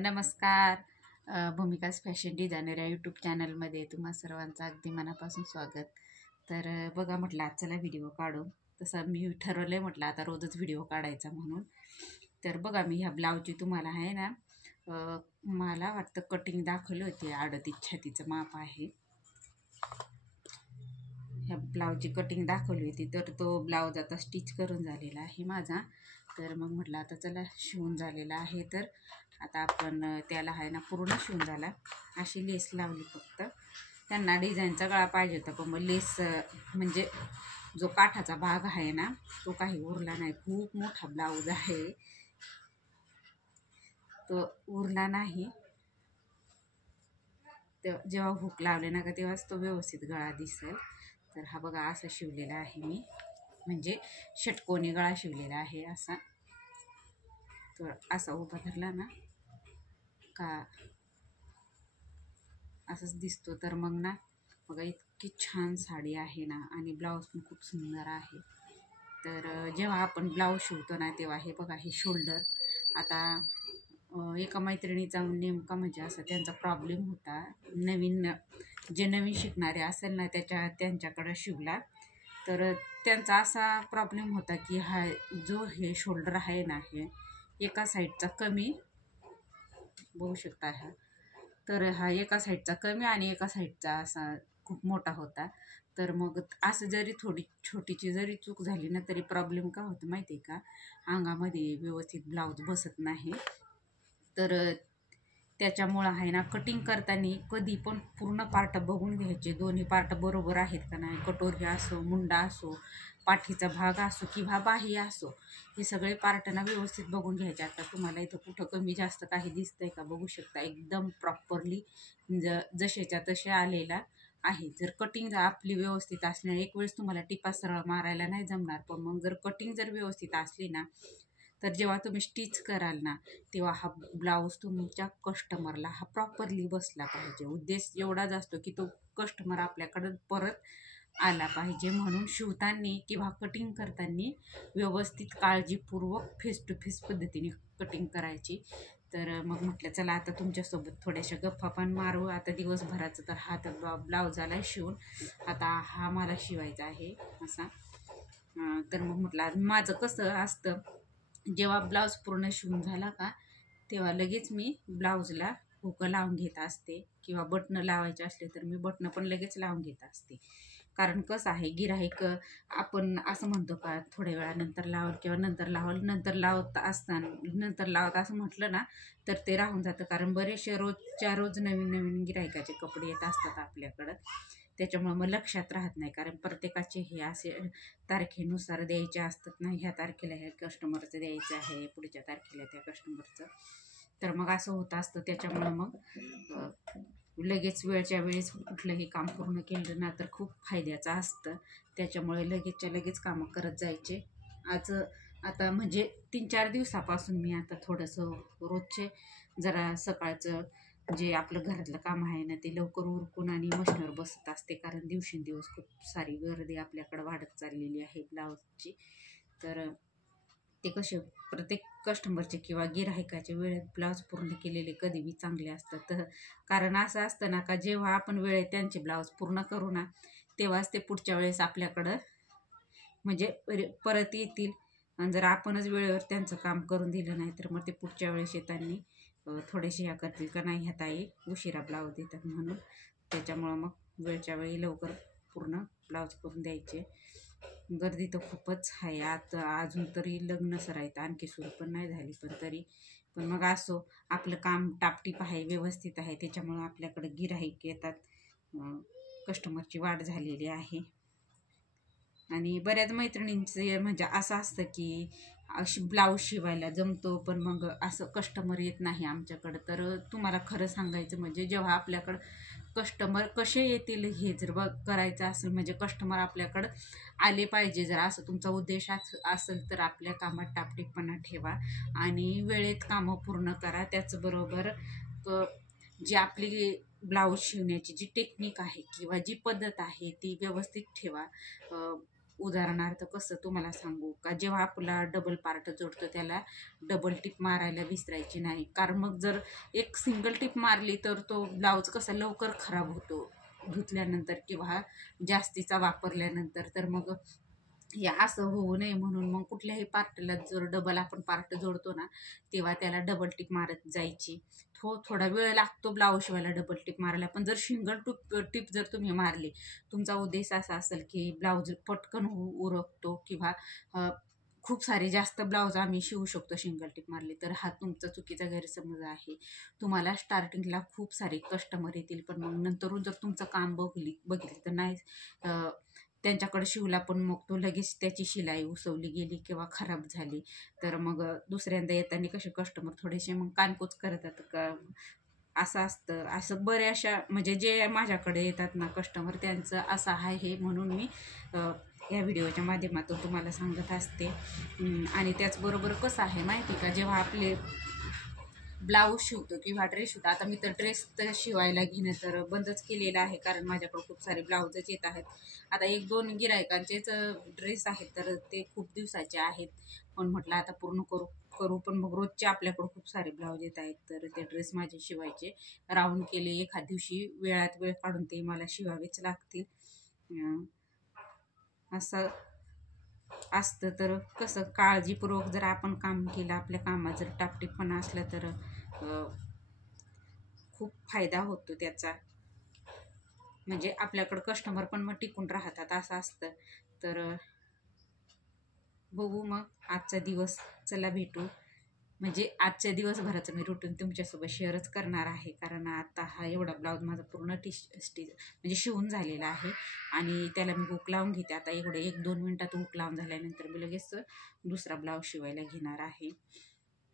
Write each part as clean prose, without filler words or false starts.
नमस्कार. भूमिकास fashion designer या YouTube चॅनलमध्ये तुम्हा सर्वांचं अगदी मनापासून स्वागत. तर बघा म्हटलं आज चला व्हिडिओ काढू. तसं मी ठरवलं आहे म्हटलं आता रोजच व्हिडिओ काढायचा म्हणून. तर बघा मी ह्या ब्लाऊजची तुम्हाला आहे ना मला वाटतं कटिंग दाखवली होती. 38 छातीचं माप आहे. ह्या ब्लाऊजची कटिंग दाखवली होती. तर तो ब्लाऊज आता स्टिच करून झालेला आहे माझा. तर मग म्हटलं आता चला शिवून झालेला आहे. तर आता आपण त्याला आहे ना पूर्ण शिवून झाला. अशी लेस लावली फक्त. त्यांना डिझाईनचा गळा पाहिजे होता पण मग लेस म्हणजे जो काठाचा भाग आहे ना तो काही उरला नाही. खूप मोठा ब्लाऊज आहे तो उरला नाही. तर जेव्हा हुक लावले ना का तेव्हाच तो व्यवस्थित गळा दिसेल. तर हा बघा असा शिवलेला आहे मी, म्हणजे षटकोनी गळा शिवलेला आहे असा. तर असा उभा धरला ना का असंच दिसतो. तर मग ना बघा इतकी छान साडी आहे ना आणि ब्लाऊज पण खूप सुंदर आहे. तर जेव्हा आपण ब्लाऊज शिवतो ना तेव्हा हे बघा हे शोल्डर आता एका मैत्रिणीचा नेमका म्हणजे असं त्यांचा प्रॉब्लेम होता. जे नवीन शिकणारे असेल ना त्यांच्याकडं शिवला. तर त्यांचा असा प्रॉब्लेम होता की हे शोल्डर आहे ना हे एका साईडचा कमी बघू शकता हा. तर हा एका साईडचा कमी आणि एका साईडचा असा खूप मोठा होता. तर मग असं जरी थोडी छोटीची जरी चूक झाली ना तरी प्रॉब्लेम का होतं माहिती आहे का, अंगामध्ये व्यवस्थित ब्लाऊज बसत नाही. तर त्याच्यामुळं आहे ना कटिंग करताना कधी पण पूर्ण पार्ट बघून घ्यायचे. दोन्ही पार्ट बरोबर आहेत का नाही. कटोरी असो, मुंडा असो, पाठीचा भाग असो किंवा बाही असो, हे सगळे पार्ट ना व्यवस्थित बघून घ्यायचे. आता तुम्हाला इथं कुठं कमी जास्त काही दिसतंय का बघू शकता. एकदम प्रॉपरली जसेच्या तसे आलेला आहे. जर कटिंग आपली व्यवस्थित असणार, एक वेळेस तुम्हाला टिपा सरळ मारायला नाही जमणार. पण मग जर कटिंग जर व्यवस्थित असली ना तर जेव्हा तुम्ही स्टिच कराल ना तेव्हा हा ब्लाऊज तुमच्या कस्टमरला हा प्रॉपरली बसला पाहिजे. उद्देश एवढाच असतो की तो कस्टमर आपल्याकडं परत आला पाहिजे. म्हणून शिवताना किंवा कटिंग करताना व्यवस्थित काळजीपूर्वक फेस टू फेस पद्धतीने कटिंग करायची. तर मग म्हटलं चला आता तुमच्यासोबत थोड्याशा गप्पा पण मारू. आता दिवसभराचं तर हा तर ब्लाऊज आला शिवून. आता हा मला शिवायचा आहे असा. तर मग म्हटलं माझं कसं असतं, जेव्हा ब्लाऊज पूर्ण शिवून झाला का तेव्हा लगेच मी ब्लाऊजला हुक लावून घेत असते किंवा बटणं लावायचे असले तर मी बटणं पण लगेच लावून घेत असते. कारण कसं आहे गिऱ्हाईक आपण असं म्हणतो का थोड्या वेळानंतर लावल किंवा नंतर लावल, नंतर लावत असं म्हटलं ना तर ते राहून जातं. कारण बरेचसे रोजच्या रोज नवीन नवीन गिऱ्हाईकाचे कपडे येत असतात आपल्याकडं. त्याच्यामुळं मग लक्षात राहत नाही. कारण प्रत्येकाचे हे असे तारखेनुसार द्यायचे असतात ना. ह्या तारखेला ह्या कस्टमरचं द्यायचं आहे, पुढच्या तारखेला त्या कस्टमरचं. तर मग असं होत असतं. त्याच्यामुळं मग लगेच वेळच्या वेळेस कुठलंही काम पूर्ण केलं ना तर खूप फायद्याचं असतं. त्याच्यामुळे लगेचच्या लगेच कामं करत जायचे. आता म्हणजे 3-4 दिवसापासून मी आता थोडंसं रोजचे जरा सकाळचं जे आपलं घरातलं काम आहे ना ते लवकर उरकून आणि मशीनवर बसत असते. कारण दिवसेंदिवस खूप सारी गर्दी आपल्याकडं वाढत चाललेली आहे ब्लाऊजची. तर ते कसे प्रत्येक कस्टमरचे किंवा गिऱ्हाईकाचे वेळेत ब्लाऊज पूर्ण केलेले कधीही चांगले असतात. तर कारण असं असतं ना का जेव्हा आपण वेळेत त्यांचे ब्लाऊज पूर्ण करू ना तेव्हाच ते पुढच्या वेळेस आपल्याकडं म्हणजे परत येतील. आणि जर आपणच वेळेवर त्यांचं काम करून दिलं नाही तर मग ते पुढच्या वेळेस येताना थोडेसे ह्या करतील का नाही ह्या ताई उशिरा ब्लाऊज देतात म्हणून. त्याच्यामुळं मग वेळच्या वेळी लवकर पूर्ण ब्लाऊज करून द्यायचे. गर्दी तर खूपच आहे. आता अजून तरी लग्न सराईत आणखी सुरू पण नाही झाली पण मग असो आपलं काम टापटीप आहे, व्यवस्थित आहे. त्याच्यामुळं आपल्याकडं गिऱ्हाईक येतात. कस्टमरची वाढ झालेली आहे. आणि बऱ्याच मैत्रिणींचे म्हणजे असं असतं की अशी ब्लाऊज शिवायला जमतो पण मग असं कस्टमर येत नाही आमच्याकडं. तर तुम्हाला खरं सांगायचं म्हणजे जेव्हा आपल्याकडं कस्टमर कसे येतील हे जर करायचं असेल म्हणजे कस्टमर आपल्याकडं आले पाहिजे. जर असं तुमचा उद्देश असेल तर आपल्या कामात टापटीपणा ठेवा आणि वेळेत कामं पूर्ण करा. त्याचबरोबर जी आपली ब्लाऊज शिवण्याची जी टेक्निक आहे किंवा जी पद्धत आहे ती व्यवस्थित ठेवा. उदाहरणार्थ कसं तुम्हाला सांगू का, जेव्हा आपला डबल पार्ट जोडतो त्याला डबल टिप मारायला विसरायची नाही, कारण मग जर एक सिंगल टिप मारली तर तो ब्लाऊज कसा लवकर खराब होतो धुतल्यानंतर किंवा जास्तीचा वापरल्यानंतर. तर मग हे असं होऊ नये म्हणून मग कुठल्याही पार्टला जर डबल आपण पार्ट जोडतो ना, तेव्हा त्याला डबल टिप मारत जायची. थोडा वेळ लागतो ब्लाऊज शिवायला डबल टिप मारायला, पण जर सिंगल टिप जर तुम्ही मारली, तुमचा उद्देश असा असेल की ब्लाऊज पटकन उरकतो किंवा खूप सारे जास्त ब्लाऊज आम्ही शिवू शकतो सिंगल टिप मारली, तर हा तुमचा चुकीचा गैरसमज आहे. तुम्हाला स्टार्टिंगला खूप सारे कस्टमर येतील, पण मग नंतरून जर तुमचं काम बघितलं तर नाही त्यांच्याकडे शिवला, पण मग तो लगेच त्याची शिलाई उसवली गेली किंवा खराब झाली, तर मग दुसऱ्यांदा येताना कसे कस्टमर थोडेसे मग कानकोच करतात का, असं असतं. असं बऱ्याचशा म्हणजे जे माझ्याकडे येतात ना कस्टमर, त्यांचं असं आहे, म्हणून मी या व्हिडिओच्या माध्यमातून तुम्हाला सांगत असते. आणि त्याचबरोबर कसं आहे माहिती का, जेव्हा आपले ब्लाऊज शिवतो किंवा ड्रेस शिवतो, आता मी तर ड्रेस तर शिवायला घेणं तर बंदच केलेलं आहे, कारण माझ्याकडे खूप सारे ब्लाऊजच येत आहेत. आता 1-2 गिरायकांचेच ड्रेस आहेत, तर ते खूप दिवसाचे आहेत, पण म्हटलं आता पूर्ण करू पण मग रोजचे आपल्याकडे खूप सारे ब्लाऊज येत आहेत, तर ते ड्रेस माझे शिवायचे राहून गेले. एखाद दिवशी वेळात वेळ काढून ते मला शिवावेच लागतील. असं असतं. तर कसं काळजीपूर्वक जर आपण काम केलं, आपल्या कामात जर टापटीपणा असला, तर खूप फायदा होतो त्याचा. म्हणजे आपल्याकडं कस्टमर पण मग टिकून राहतात, असं असतं. तर बघू मग आजचा दिवस, चला भेटू. म्हणजे आजच्या दिवसभराचं मी रुटीन तुमच्यासोबत शेअरच करणार आहे, कारण आता हा एवढा ब्लाऊज माझा पूर्ण म्हणजे शिवून झालेला आहे आणि त्याला मी हुक लावून घेते. आता एवढे 1-2 मिनटात हुक लावून झाल्यानंतर मी लगेच दुसरा ब्लाऊज शिवायला घेणार आहे.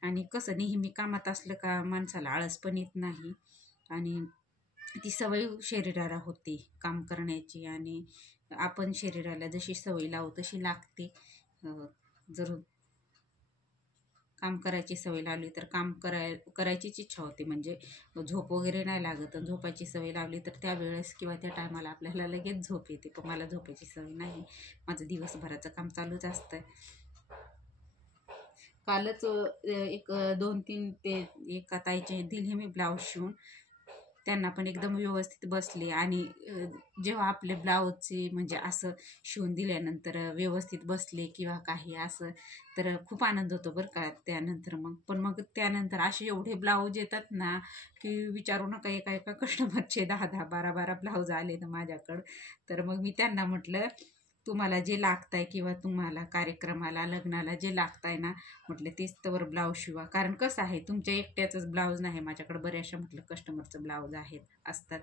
आणि कसं नेहमी कामात असलं का माणसाला आळस पण येत नाही आणि ती सवय शरीराला होते काम करण्याची, आणि आपण शरीराला जशी सवय लावू तशी लागते. जर काम करायची सवय लावली तर काम करायचीच इच्छा होते, म्हणजे झोप वगैरे नाही लागत. आणि झोपायची सवय लावली तर त्यावेळेस किंवा त्या टायमाला आपल्याला लगेच झोप येते, पण मला झोपायची सवय नाही, माझं दिवसभराचं काम चालूच असतं. कालच एक 2-3 ते एका ताईचे दिले मी ब्लाऊज शिवून, त्यांना पण एकदम व्यवस्थित बसले. आणि जेव्हा आपले ब्लाऊजचे म्हणजे असं शिवून दिल्यानंतर व्यवस्थित बसले किंवा काही असं, तर खूप आनंद होतो बरं का त्यानंतर. पण मग त्यानंतर असे एवढे ब्लाऊज येतात ना की विचारू नका. एका एका कस्टमरचे 10-10, 12-12 ब्लाऊज आले तर माझ्याकडं. तर मग मी त्यांना म्हटलं, तुम्हाला जे लागतंय किंवा तुम्हाला कार्यक्रमाला लग्नाला जे लागतंय ना, म्हटलं तेच तर ब्लाऊज शिवा. कारण कसं आहे, तुमच्या एकट्याचंच ब्लाऊज नाही, माझ्याकडे बऱ्याचशा म्हटलं कस्टमरचं ब्लाऊज असतात.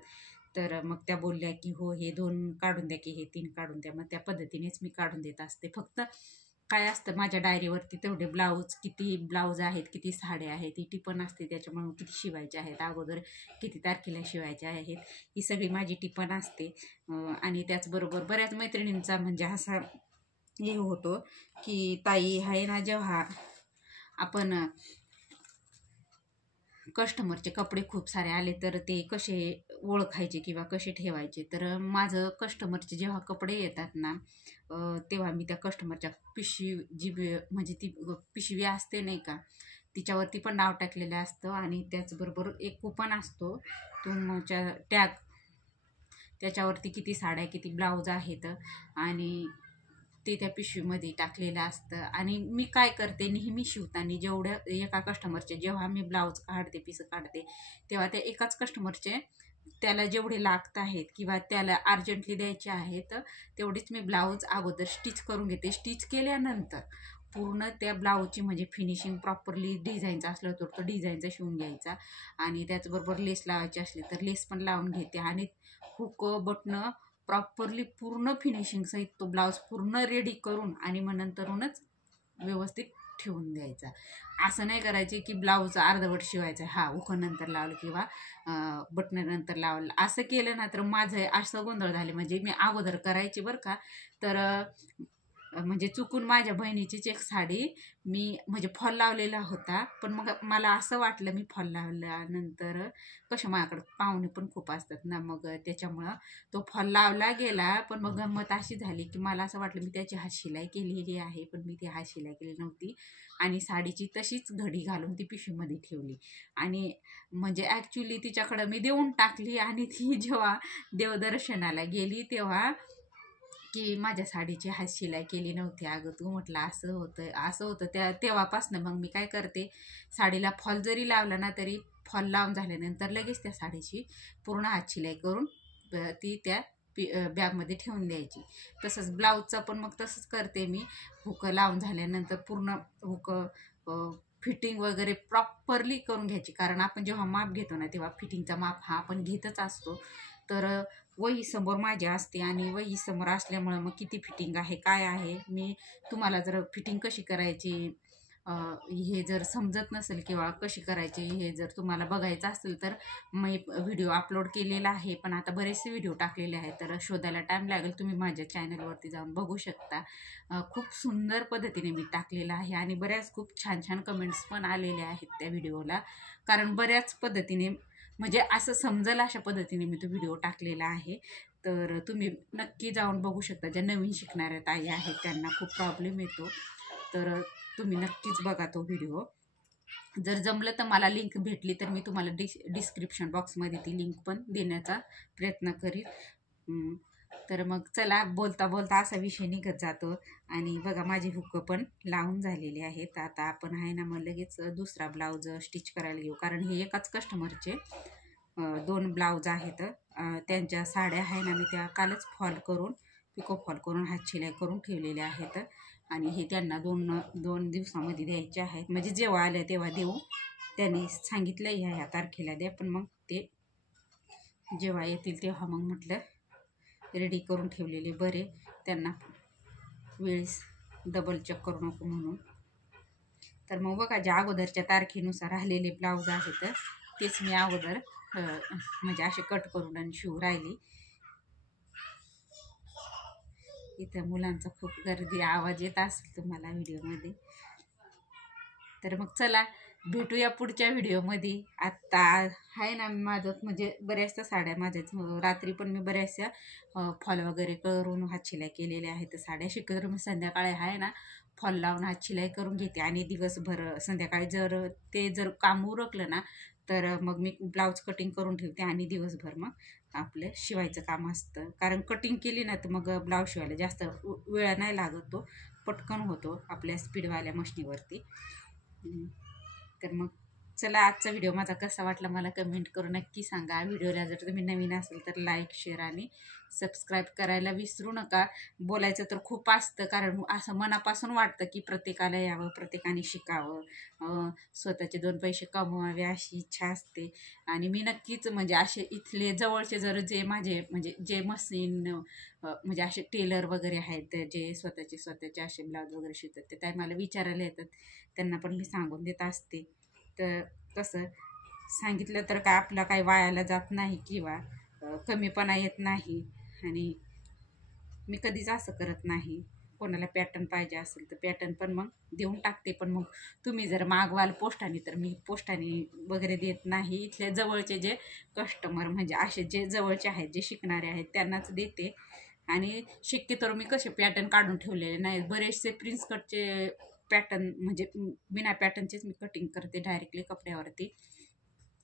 तर मग त्या बोलल्या की हो, हे 2 काढून द्या की हे 3 काढून द्या. मग त्या पद्धतीनेच मी काढून देत असते. फक्त काय असतं, माझ्या डायरीवरती तेवढे ब्लाऊज, किती ब्लाऊज आहेत, किती साड्या आहेत, ही टिपण असते. त्याच्यामुळे किती शिवायचे आहेत, अगोदर किती तारखेला शिवायचे आहेत, ही सगळी माझी टिपण असते. आणि त्याचबरोबर बऱ्याच मैत्रिणींचा म्हणजे असा हे होतो की ताई आहे ना, जेव्हा आपण कस्टमरचे कपडे खूप सारे आले तर ते कसे ओळखायचे किंवा कसे ठेवायचे. तर माझं कस्टमरचे जेव्हा कपडे येतात ना, तेव्हा मी त्या कस्टमरच्या म्हणजे ती पिशवी असते नाही का, तिच्यावरती पण नाव टाकलेलं असतं. आणि त्याचबरोबर एक कुपन असतो तुमच्या टॅग, त्याच्यावरती किती साड्या किती ब्लाऊज आहेत आणि ते त्या पिशवीमध्ये टाकलेलं असतं. आणि मी काय करते, नेहमी शिवताना जेवढ्या एका कस्टमरचे जेव्हा मी ब्लाऊज काढते, पीस काढते, तेव्हा त्या एकाच कस्टमरचे त्याला जेवढे लागत आहेत किंवा त्याला अर्जंटली द्यायचे आहेत, तेवढीच मी ब्लाऊज अगोदर स्टिच करून घेते. स्टिच केल्यानंतर पूर्ण त्या ब्लाऊजची म्हणजे फिनिशिंग प्रॉपरली, डिझाईनचा असलं तर तो डिझाईनचा शिवून घ्यायचा, आणि त्याचबरोबर लेस लावायची असली तर लेस पण लावून घेते, आणि हुक बटणं प्रॉपरली पूर्ण फिनिशिंग सहित तो ब्लाऊज पूर्ण रेडी करून आणि मग नंतरूनच व्यवस्थित ठेवून द्यायचा. असं नाही करायचे की ब्लाऊज अर्धवट शिवायचं, हा उखण नंतर लावलं किंवा बटणं नंतर लावलं. असं केलं ना तर माझं असं गोंधळ झाले. म्हणजे मी अगोदर करायचे बरं का, तर म्हणजे चुकून माझ्या बहिणीचीच एक साडी मी म्हणजे फॉल लावलेला होता, पण मग मला असं वाटलं मी फॉल लावल्यानंतर कशा माझ्याकडे पाहुणे पण खूप असतात ना, मग त्याच्यामुळं तो फॉल लावला गेला. पण मग गंमत अशी झाली की मला असं वाटलं मी त्याची हात शिलाई केलेली आहे, पण मी ती हात शिलाई केली नव्हती आणि साडीची तशीच घडी घालून ती पिशवीमध्ये ठेवली. आणि म्हणजे ॲक्च्युली तिच्याकडं मी देऊन टाकली आणि ती जेव्हा देवदर्शनाला गेली तेव्हा की माझ्या साडीची हात शिलाई केली नव्हती अगं तू. म्हटलं असं होतं असं होतं. तेव्हापासनं मग मी काय करते, साडीला फॉल जरी लावला ना तरी फॉल लावून झाल्यानंतर लगेच त्या साडीची पूर्ण हात शिलाई करून ती त्या बॅगमध्ये ठेवून द्यायची. तसंच ब्लाऊजचं पण मग तसंच करते मी. हुकं लावून झाल्यानंतर पूर्ण हुकं फिटिंग वगैरे प्रॉपरली करून घ्यायची, कारण आपण जेव्हा माप घेतो ना तेव्हा फिटिंगचा माप हा आपण घेतच असतो. तर वही समोर माझी असते आणि वही समोर असल्यामुळं मग किती फिटिंग आहे काय आहे मी तुम्हाला जर फिटिंग कशी करायची हे जर समजत नसेल किंवा कशी करायची हे जर तुम्हाला बघायचं असेल तर मी व्हिडिओ अपलोड केलेला आहे, पण आता बरेचसे व्हिडिओ टाकलेले आहेत तर शोधायला टाईम लागेल. तुम्ही माझ्या चॅनलवरती जाऊन बघू शकता. खूप सुंदर पद्धतीने मी टाकलेलं आहे आणि बऱ्याच खूप छान छान कमेंट्स पण आलेल्या आहेत त्या व्हिडिओला, कारण बऱ्याच पद्धतीने म्हणजे असं समजेल अशा पद्धतीने मी तो व्हिडिओ टाकलेला आहे. तर तुम्ही नक्की जाऊन बघू शकता. ज्या नवीन शिकणाऱ्या ताई आहेत त्यांना खूप प्रॉब्लेम येतो, तर तुम्ही नक्कीच बघा तो व्हिडिओ. जर जमलं तर मला लिंक भेटली तर मी तुम्हाला डिस्क्रिप्शन बॉक्समध्ये ती लिंक पण देण्याचा प्रयत्न करीन. तर मग चला, बोलता बोलता असा विषय निघत जातो. आणि बघा माझे हुक पण लावून झालेले आहेत. आता आपण आहे ना मग लगेच दुसरा ब्लाऊज स्टिच करायला घेऊ, कारण हे एकाच कस्टमरचे 2 ब्लाऊज आहेत. त्यांच्या साड्या आहे ना मी त्या कालच फॉल करून पिको फॉल करून हात शिलाई करून ठेवलेल्या आहेत आणि हे त्यांना 2 दिवसामध्ये द्यायचे आहेत. म्हणजे जेव्हा आल्या तेव्हा देऊ. त्यांनी सांगितलं ह्या तारखेला द्या, पण मग ते जेव्हा येतील तेव्हा मग म्हटलं रेडी करून ठेवलेले बरे, त्यांना वेळेस डबल चेक करू नको म्हणून. तर मग बघा ज्या अगोदरच्या तारखेनुसार आलेले ब्लाऊज आहेत तेच मी अगोदर म्हणजे असे कट करून आणि शिव राहिली. इथं मुलांचा खूप गर्दी आवाज येत असेल तुम्हाला व्हिडिओमध्ये. तर मग चला भेटूया पुढच्या व्हिडिओमध्ये. आत्ता आहे ना माझं म्हणजे बऱ्याचशा साड्या माझ्याच रात्री पण मी बऱ्याचशा फॉल वगैरे करून हात शिलाई केलेल्या आहेत साड्या. शक्यतो मी संध्याकाळी आहे ना फॉल लावून हात शिलाई करून घेते आणि दिवसभर संध्याकाळी जर काम उरकलं ना तर मग मी ब्लाऊज कटिंग करून ठेवते आणि दिवसभर मग आपलं शिवायचं काम असतं. कारण कटिंग केली ना तर मग ब्लाऊज शिवायला जास्त वेळ नाही लागत, तो पटकन होतो आपल्या स्पीडवाल्या मशनीवरती. तर मग चला, आजचा व्हिडिओ माझा कसा वाटला मला कमेंट करून नक्की सांगा. व्हिडिओला जर तुम्ही नवीन असेल तर लाईक शेअर आणि सबस्क्राईब करायला विसरू नका. बोलायचं तर खूप असतं, कारण असं मनापासून वाटतं की प्रत्येकाला यावं, प्रत्येकाने शिकावं, स्वतःचे 2 पैसे कमवावे अशी इच्छा असते. आणि मी नक्कीच म्हणजे असे इथले जवळचे जर जे माझे म्हणजे जे मशीन म्हणजे असे टेलर वगैरे आहेत जे स्वतःचे असे ब्लाऊज वगैरे शिवतात ते काय मला विचारायला येतात, त्यांना पण मी सांगून देत असते. तर कसं सांगितलं तर काय आपला काही वायाला जात नाही किंवा कमीपणा येत नाही. आणि मी कधीच असं करत नाही. कोणाला पॅटर्न पाहिजे असेल तर पॅटर्न पण मग देऊन टाकते, पण मग तुम्ही जर मागवाल पोस्टाने तर मी पोस्टाने वगैरे देत नाही. इथले जवळचे जे कस्टमर म्हणजे असे जे जवळचे आहेत जे शिकणारे आहेत त्यांनाच देते. आणि शक्यतो मी कसे पॅटर्न काढून ठेवलेले नाही, बरेचसे प्रिन्स कटचे पॅटर्न म्हणजे बिना पॅटर्नचेच मी कटिंग करते डायरेक्टली कपड्यावरती.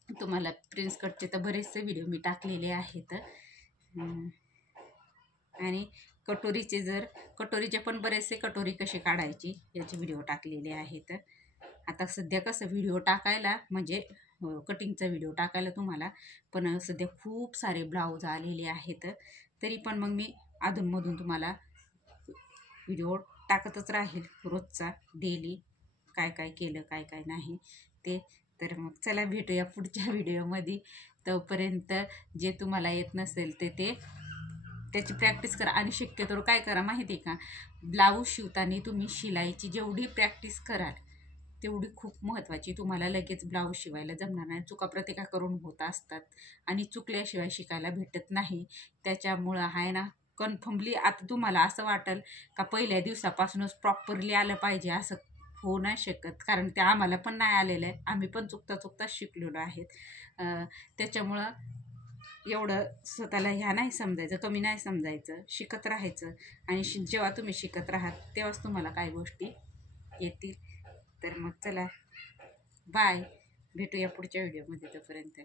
तुम्हाला प्रिन्स कटचे तर बरेचसे व्हिडिओ मी टाकलेले आहेत. आणि कटोरीचे पण बरेचसे कटोरी कशी काढायची याचे व्हिडिओ टाकलेले आहेत. आता सध्या कसं व्हिडिओ टाकायला म्हणजे कटिंगचा व्हिडिओ टाकायला तुम्हाला पण सध्या खूप सारे ब्लाऊज आलेले आहेत, तरी पण मग मी अधूनमधून तुम्हाला व्हिडिओ टाकतच राहील रोजचा डेली, काय काय केलं काय काय नाही ते. तर मग चला भेटूया पुढच्या व्हिडिओमध्ये. तोपर्यंत जे तुम्हाला येत नसेल त्याची प्रॅक्टिस करा. आणि शक्यतो काय करा माहिती आहे का, ब्लाऊज शिवताना तुम्ही शिलाईची जेवढी प्रॅक्टिस कराल तेवढी खूप महत्त्वाची. तुम्हाला लगेच ब्लाऊज शिवायला जमणार नाही. चुका प्रत्येकाकडून होत असतात आणि चुकल्याशिवाय शिकायला भेटत नाही. त्याच्यामुळं आहे ना कन्फर्मली आता तुम्हाला असं वाटेल का पहिल्या दिवसापासूनच प्रॉपरली आलं पाहिजे, असं होऊ नाही शकत. कारण ते आम्हाला पण नाही आलेलं आहे, आम्ही पण चुकता चुकता शिकलेलो आहेत. त्याच्यामुळं एवढं स्वतःला ह्या नाही समजायचं, कमी नाही समजायचं, शिकत राहायचं. आणि जेव्हा तुम्ही शिकत राहाल तेव्हाच तुम्हाला काही गोष्टी येतील. तर मग चला, बाय, भेटूया पुढच्या व्हिडिओमध्ये. तोपर्यंत